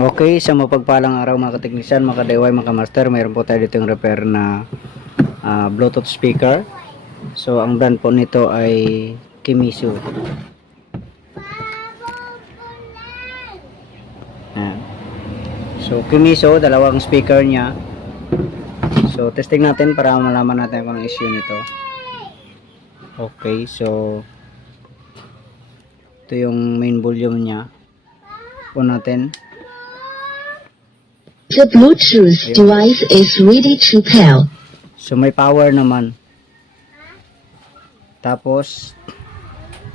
Okay, sa mapagpalang araw mga kateknisyan, mga ka-DIY, mga ka-master, mayroon po tayo dito yung repair na Bluetooth speaker. So, ang brand po nito ay Kimisu. Ayan. So, Kimisu, dalawang speaker niya. So, testing natin para malaman natin kung ang issue nito. Okay, so ito yung main volume niya. On natin. The Bluetooth device is ready to pair. So, may power naman. Tapos,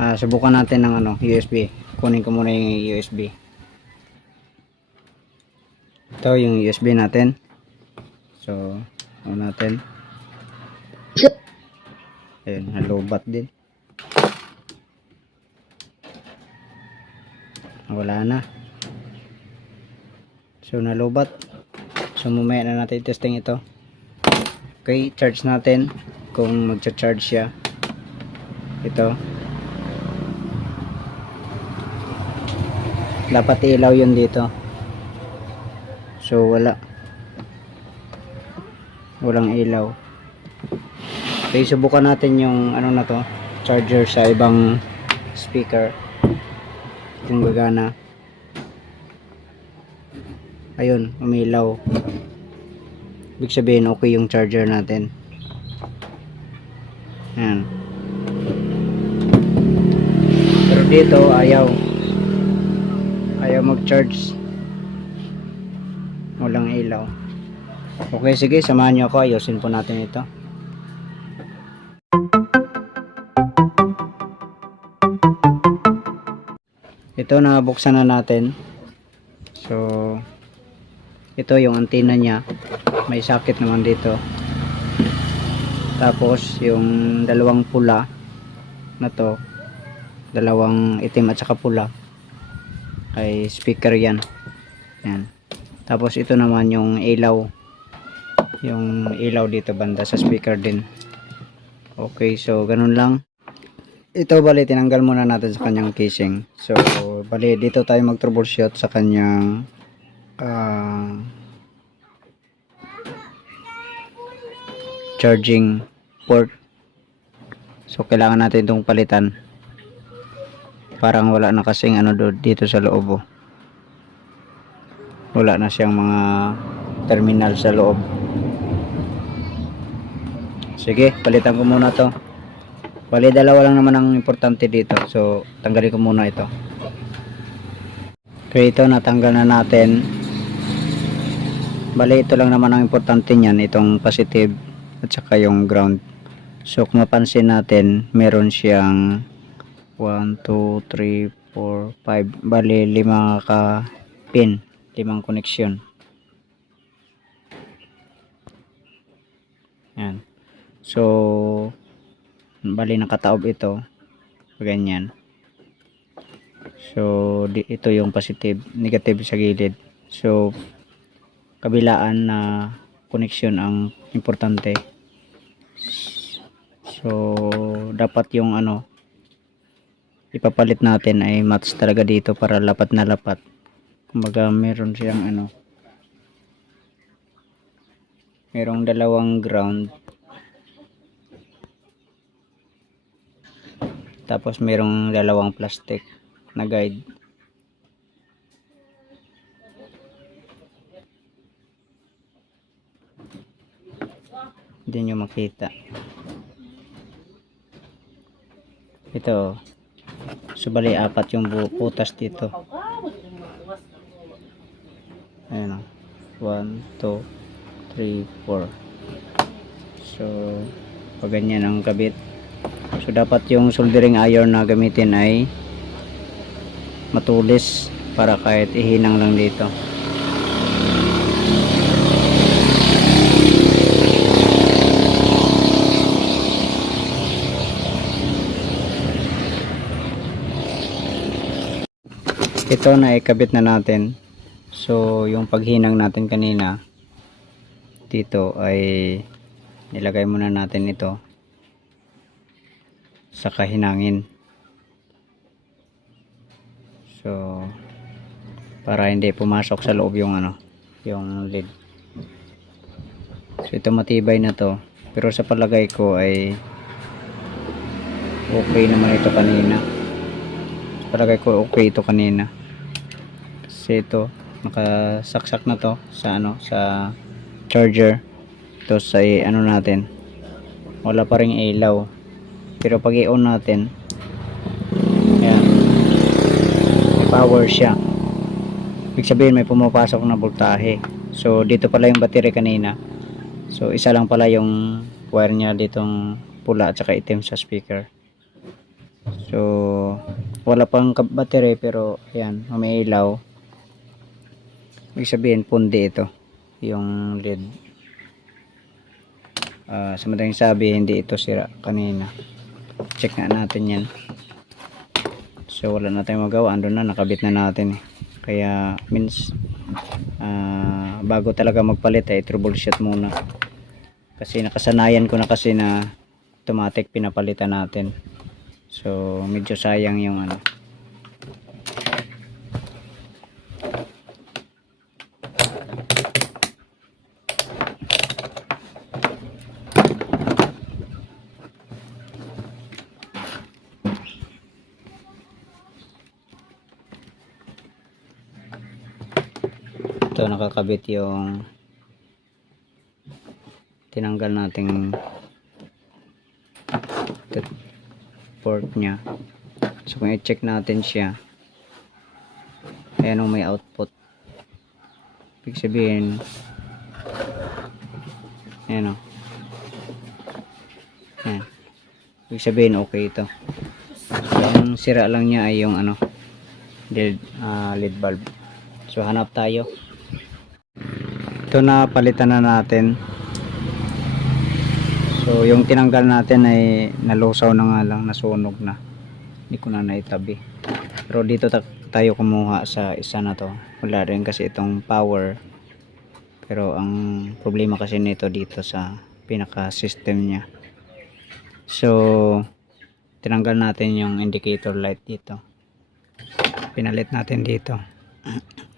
subukan natin ng USB. Kunin ko muna yung USB. Ito yung USB natin. So, on natin. Ayun, nalobat din. Wala na. So, nalobat. So, mamaya na natin testing ito. Okay, charge natin kung magcha-charge siya. Ito. Dapat ilaw yun dito. So, walang ilaw. Okay, subukan natin yung na to, charger sa ibang speaker. Kung gagana. Ayun, umilaw. Ibig sabihin, okay yung charger natin. Ayan. Pero dito, ayaw mag-charge. Walang ilaw. Okay, sige, samahan nyo ako. Ayusin po natin ito. Ito, nabuksan na natin. So, ito yung antena niya. May socket naman dito. Tapos, yung dalawang pula na to, dalawang itim at saka pula, ay speaker yan. Yan. Tapos, ito naman yung ilaw. Yung ilaw dito banda sa speaker din. Okay, so ganun lang. Ito bali tinanggal muna natin sa kanyang casing. So bali dito tayo mag troubleshoot sa kanyang charging port. So kailangan natin itong palitan. Parang wala na kasing dito sa loob. Wala na siyang mga terminal sa loob. Sige, palitan ko muna to. Bali, dalawa lang naman ang importante dito. So, tanggalin ko muna ito. Okay, ito natanggal na natin. Bali, ito lang naman ang importante niyan. Itong positive at saka yung ground. So, kung mapansin natin, meron siyang 1, 2, 3, 4, 5. Bali, 5 ka pin. 5 connection. Yan. So, bali nakataob ito. Ganyan. So, ito yung positive, negative sa gilid. So, kabilaan na connection ang importante. So, dapat yung ipapalit natin ay match talaga dito para lapat na lapat. Kumbaga, meron siyang merong dalawang ground. Tapos merong dalawang plastic na guide. Hindi nyo makita. Ito. So bali 4 yung butas dito. Ayan o. 1, 2, 3, 4. So pag ganyan ang kabit. So dapat yung soldering iron na gamitin ay matulis para kahit ihinang lang dito. Ito na ikabit na natin. So yung paghinang natin kanina dito ay nilagay muna natin ito sa kahinangin. So para hindi pumasok sa loob yung ano, yung lid. So ito matibay na to, pero sa palagay ko ay okay naman ito kanina. Sa palagay ko okay ito kanina. Kasi ito nakasaksak na to sa ano, sa charger. Ito sa ano natin, wala pa ring ilaw, pero pag i-on natin, ayan, may power siya. Ibig sabihin may pumapasok na voltahe. So dito pala yung battery kanina. So isa lang pala yung wire niya ditong pula at saka itim sa speaker. So wala pang battery, pero ayan, may ilaw. Ibig sabihin pundi ito yung lid. Sa madaling sabi, hindi ito sira kanina. Check nga natin yan. So wala na tayong magawa, andun na, nakabit na natin eh. Kaya means bago talaga magpalit ay troubleshoot muna, kasi nakasanayan ko na kasi na automatic pinapalitan natin. So medyo sayang yung ano. Ito nakakabit yung tinanggal nating port nya. So kung i-check natin siya, ayan o, may output. Ibig sabihin ayan o, ayan. Ibig sabihin okay ito. So ang sira lang niya ay yung ano, lead bulb. So hanap tayo. Ito na palitan na natin. So yung tinanggal natin ay nalusaw na nga lang, nasunog na. Hindi ko na naitabi. Pero dito tayo kumuha sa isa na to. Wala rin kasi itong power. Pero ang problema kasi nito dito sa pinaka system nya. So tinanggal natin yung indicator light dito. Pinalit natin dito.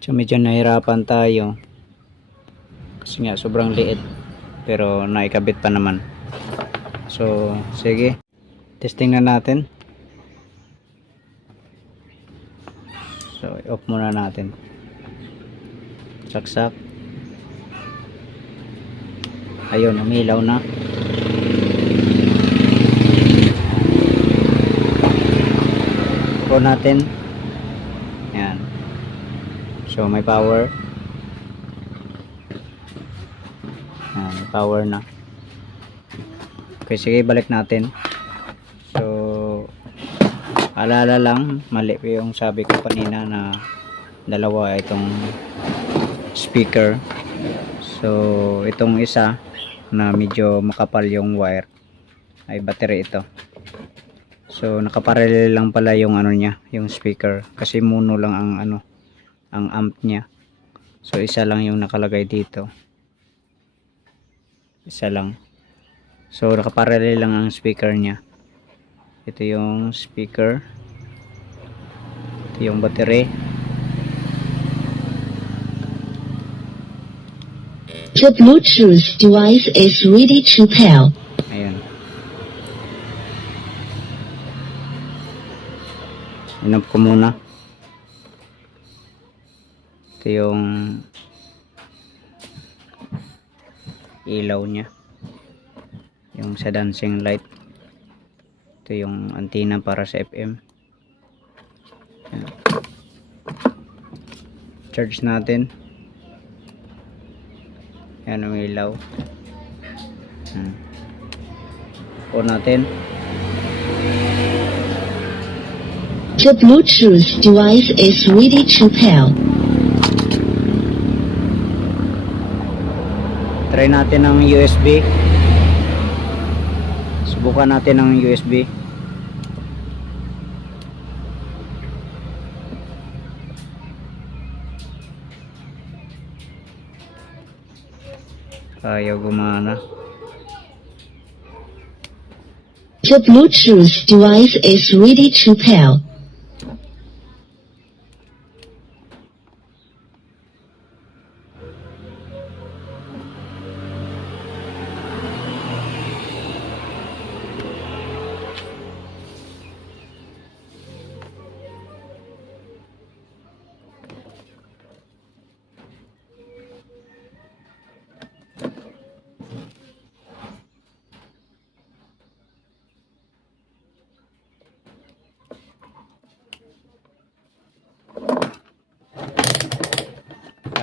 So medyo nahirapan tayo kasi nga sobrang liit, pero naikabit pa naman. So sige, testing na natin. So i-off muna natin. Saksak. Ayun, umilaw na. On natin. Ayan. So may power. Ayan, power na. Okay, sige, balik natin. So alala lang, mali yung sabi ko kanina na dalawa itong speaker. So itong isa na medyo makapal yung wire ay battery ito. So nakaparallel lang pala yung ano niya, yung speaker, kasi mono lang ang ano, ang amp niya. So isa lang yung nakalagay dito. Isa lang. So nakaparallel lang ang speaker niya. Ito yung speaker. Ito yung battery. The Bluetooth device is ready to pair. Ayan. Inop ko muna. Ito yung ilaw niya, yung sa dancing light. Ito yung antenna para sa FM. Ayan. Charge natin. Ayan ang ilaw. On natin. The Bluetooth device is ready to pair. Try natin ng USB. Subukan natin ng USB. Ayaw gumana. The Bluetooth device is ready to pair.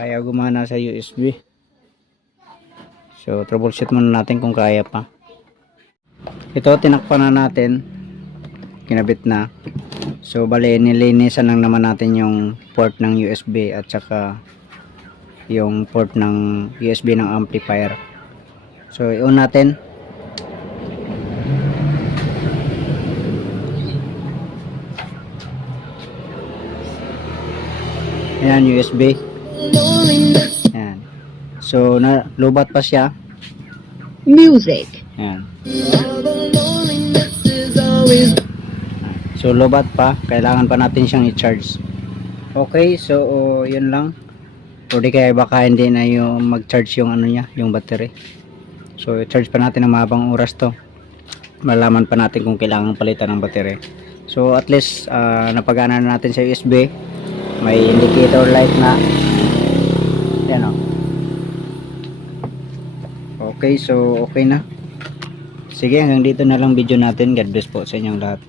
ayaw gumana sa USB. So troubleshoot muna natin kung kaya pa. Ito tinakpan na natin, kinabit na. So bali nilinisan lang naman natin yung port ng USB at saka yung port ng USB ng amplifier. So i-on natin. Ayan, USB. Ayan. So lubat pa siya. Music. Ayan. So lobat pa, kailangan pa natin siyang i-charge. Okay, so yun lang. O di kaya baka hindi na yung mag-charge yung ano niya, yung battery. So i-charge pa natin ng mahabang oras to. Malaman pa natin kung kailangan palitan ng battery. So at least napagana na natin sa USB. May indicator light na. Yan o. Okay, so okay na. Sige, hanggang dito na lang video natin. God bless po sa inyong lahat.